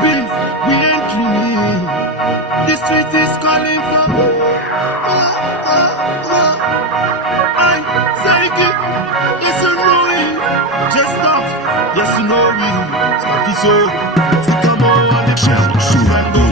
peace, we ain't clean. The street is calling for I say it, yes you know it. Just not, yes you know it. It's so, come on the trail, shoot and go.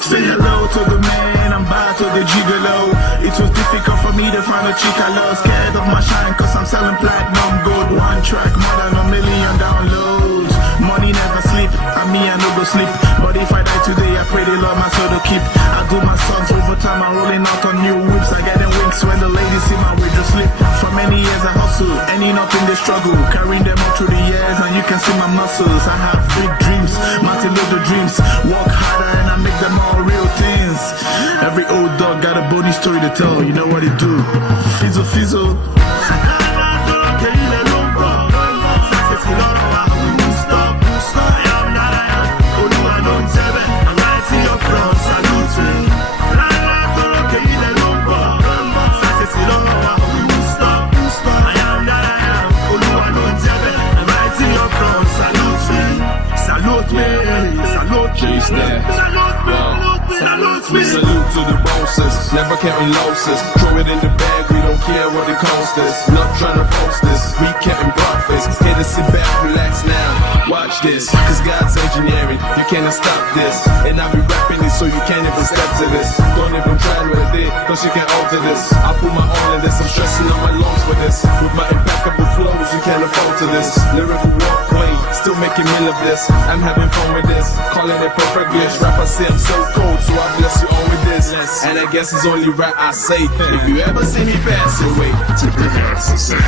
Say hello to the man, I'm bad to the gigolo. It was difficult for me to find a chick I love. Scared of my shine cause I'm selling platinum gold. One track, more than 1 million downloads. Money never sleep, and me I no go sleep. But if I die today, I pray the Lord my soul to keep. I do my songs over time, I'm rolling out on new whips. I get them wings when the ladies see my way just slip. For many years I hustle, ending up in the struggle. Carrying them all through the years, and you can see my muscles. I have big dreams, Martin Luther dreams. Work harder and I make them all real things. Every old dog got a bony story to tell, you know what it do. Fizzle, fizzle. Salute to the bosses, never counting losses. Throw it in the bag, we don't care what it costs us. Not trying to post this, we counting profits. Here to sit back, relax now, watch this. Cause God's engineering, you cannot stop this. And I be rapping it so you can't even step to this. Don't even try to edit, cause you can't alter this. I put my all in this, I'm stressing on my lungs for this. With my impeccable flows, you can't afford to this. Lyrical walkway, still making meal of this. I'm having fun with this, calling it perfect bliss. Rapper say I'm so cold, so I bless you all with this. And I guess it's only right I say, if you ever see me pass away, take the hands and say,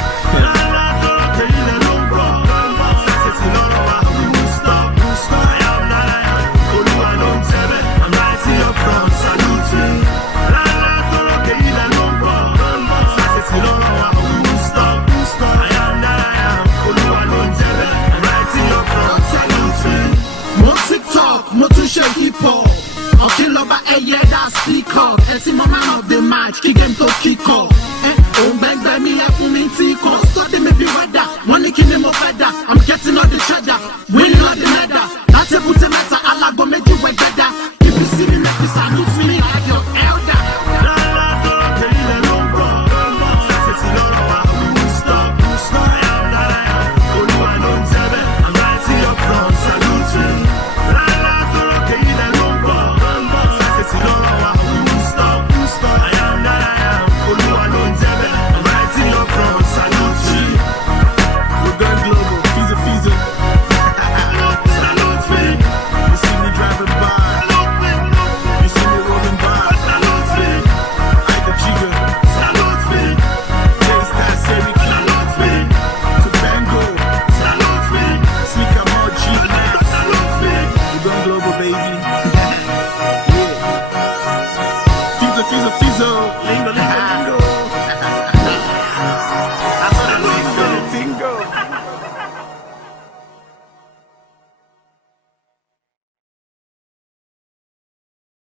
Hip-hop, until over a year that speak up. And see my man of the match, kick him to kick off.